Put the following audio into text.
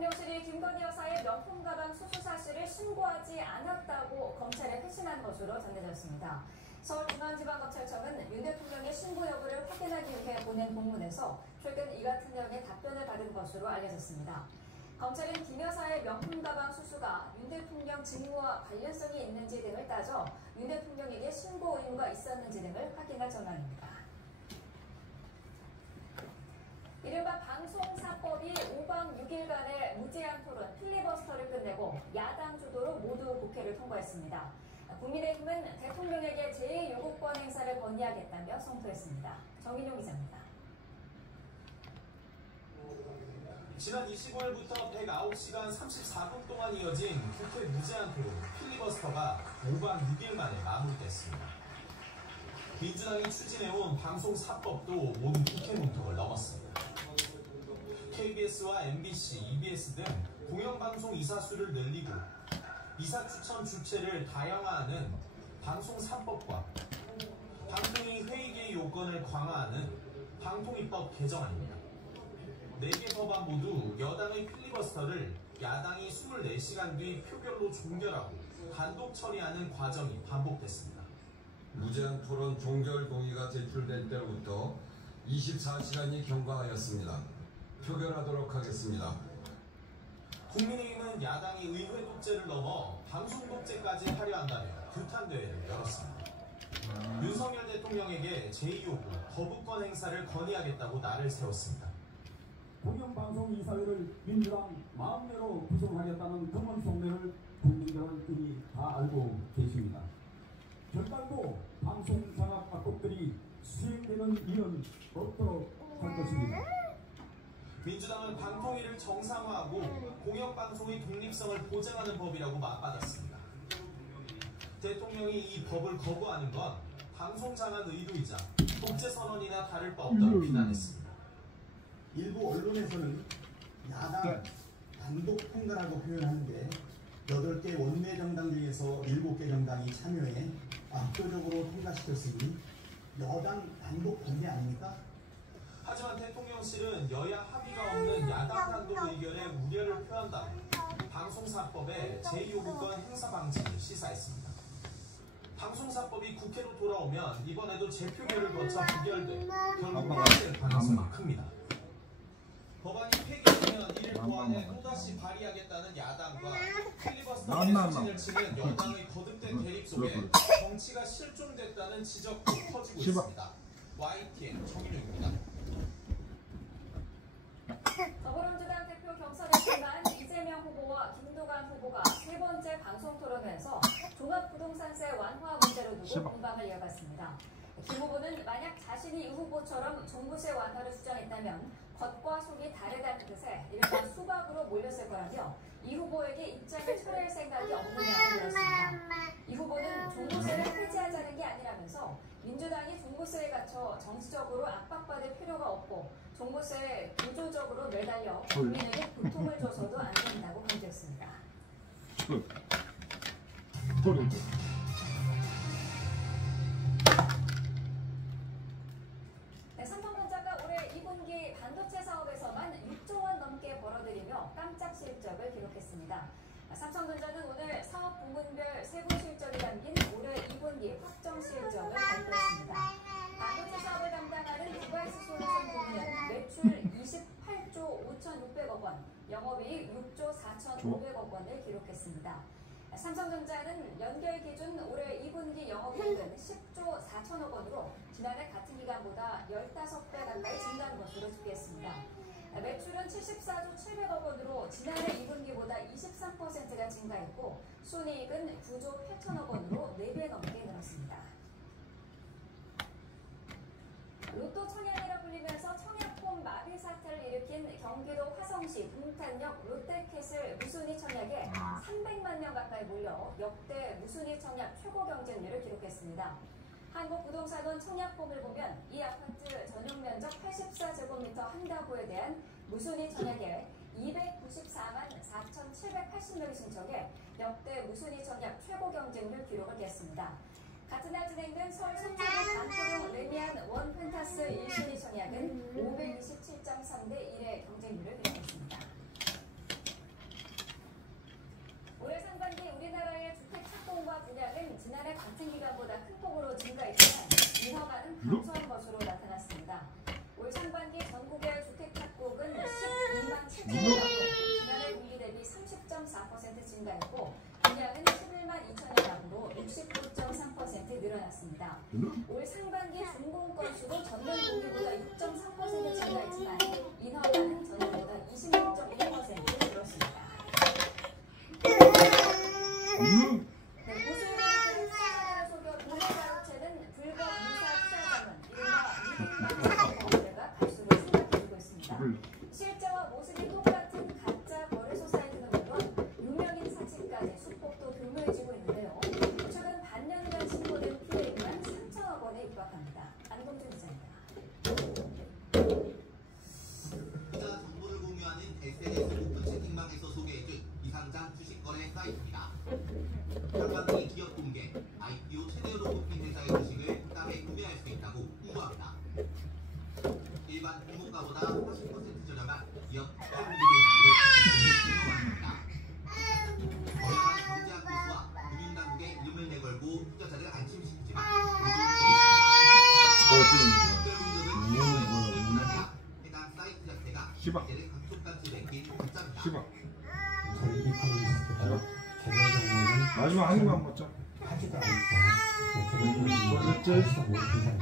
대통령실이 김건희 여사의 명품 가방 수수 사실을 신고하지 않았다고 검찰에 회신한 것으로 전해졌습니다. 서울중앙지방검찰청은 윤 대통령의 신고 여부를 확인하기 위해 보낸 공문에서 최근 이 같은 내용의 답변을 받은 것으로 알려졌습니다. 검찰은 김 여사의 명품 가방 수수가 윤 대통령 직무와 관련성이 있는지 등을 따져 윤 대통령에게 신고 의무가 있었는지 등을 확인할 전망입니다. 이른바 방송사법이 5박 6일간의 무제한 토론 필리버스터를 끝내고 야당 주도로 모두 국회를 통과했습니다. 국민의힘은 대통령에게 제2요구권 행사를 건의하겠다며 성토했습니다. 정인용 기자입니다. 지난 25일부터 109시간 34분 동안 이어진 국회 무제한 토론 필리버스터가 5박 6일 만에 마무리됐습니다. 민주당이 추진해온 방송사법도 모두 국회 문턱을 넘었습니다. KBS와 MBC, EBS 등 공영방송 이사수를 늘리고 이사 추천 주체를 다양화하는 방송사법과 방통위 회의계의 요건을 강화하는 방통위법 개정안입니다. 4개 법안 모두 여당의 필리버스터를 야당이 24시간 뒤 표결로 종결하고 단독 처리하는 과정이 반복됐습니다. 무제한 토론 종결 동의가 제출될 때로부터 24시간이 경과하였습니다. 표결하도록 하겠습니다. 국민의힘은 야당이 의회 독재를 넘어 방송 독재까지 하려 한다며 규탄대회를 열었습니다. 윤석열 대통령에게 제2요구 거부권 행사를 건의하겠다고 날을 세웠습니다. 공영방송 이사회를 민주당 마음대로 구성하겠다는 검은 속내를 국민들은 이미 다 알고 계십니다. 결과도 방송 장악 악법들이 수행되는 일은 없도록 할 것입니다. 민주당은 방통위를 정상화하고 공영방송의 독립성을 보장하는 법이라고 맞받았습니다. 대통령이 이 법을 거부하는 건 방송 장악 의도이자 독재 선언이나 다를 바 없다고 비난했습니다. 일부 언론에서는 야당 단독 통과라고 표현하는데 8개 원내 정당 중에서 7개 정당이 참여해 압도적으로 통과시켰으니 여당 단독 반대 아닙니까? 하지만 대통령실은 여야 합의가 없는 야당 단독 의견에 우려를 표한다며 방송사법의 제2요구권 행사 방침을 시사했습니다. 방송사법이 국회로 돌아오면 이번에도 재표결을 거쳐 부결돼 결국 파기될 가능성이 큽니다. 법안이 폐기되면 이를 보완해 또다시 발의하겠다는 야당과 필리버스터의 소신을 치는 여당의 거듭된 대립 속에 정치가 실종됐다는 지적도 커지고 있습니다. YTN 정인용입니다. 더불어민주당 대표 경선에서만 이재명 후보와 김두관 후보가 3번째 방송토론에서 종합부동산세 완화 문제로 두고 공방을 이어갔습니다. 김 후보는 만약 자신이 이 후보처럼 종부세 완화를 주장했다면 겉과 속이 다르다는 뜻에 이른바 수박으로 몰렸을 거라며 이 후보에게 입장을 철회할 생각이 없느냐고 물었습니다. 이 후보는 종부세를 폐지하자는 게 아니라면서 민주당이 종부세에 갇혀 정치적으로 압박받을 필요가 없고 종부세에 구조적으로 매달려 국민에게 고통을 줘서도 안 된다고 강조했습니다. 삼성전자가 올해 2분기 반도체 사업에서만 6조 원 넘게 벌어들이며 깜짝 실적을 기록했습니다. 삼성전자는 오늘 사업 부문별 세부 실적이 담긴 올해 2분기 확정 실적을 발표했습니다. 반도체 사업을 담당하는 디바이스 솔루션 부문은 매출 28조 5,600억 원, 영업이익 6조 4,500억 원을 기록했습니다. 삼성전자는 연결 기준 올해 2분기 영업이익은 10조 4천억 원으로 지난해 같은 기간보다 15배 가까이 증가한 것으로 집계했습니다. 매출은 74조 700억 원으로 지난해 2분기보다 23%가 증가했고 순이익은 9조 8천억 원으로 4배 넘게 늘었습니다. 로또 청약이라 불리면서 청약홈 마비 사태를 일으킨 경기도 화성시 동탄역 롯데캐슬 무순위 청약에 300만 명 가까이 몰려 역대 무순위 청약 최고 경쟁률을 기록했습니다. 한국부동산원 청약홈을 보면 이 아파트 전용 면적 84제곱미터 한 가구에 대한 무순위 청약에 294만 4,780명이 신청해 역대 무순위 청약 최고 경쟁률 기록을 깼습니다. 같은 날 진행된 서울 성수구 반포동 레미안 원 펜타스 1순위 청약은 527.3대 1의 경쟁률을 기록했습니다. SNS 오픈 채팅방에서 소개해준 이상장 주식거래 사이트입니다. 관광객이 기업 공개, IPO 최대로 뽑힌 회사의 주식을 싸게 구매할 수 있다고 홍보합니다. 일반 공모가보다 40% 저렴한 기업 투자 공개를 운영합니다. 거량한 경제학 교수와 금융당국의 이름을 내걸고 투자자를 안심시키지만 해당 사이트 자체가 이제는 각종까지 랭킹 가짜입니다. 저희 이코노미스트가 개별 정보는 마지막 한 입만 먹자. 하지도 않고 개별 정보는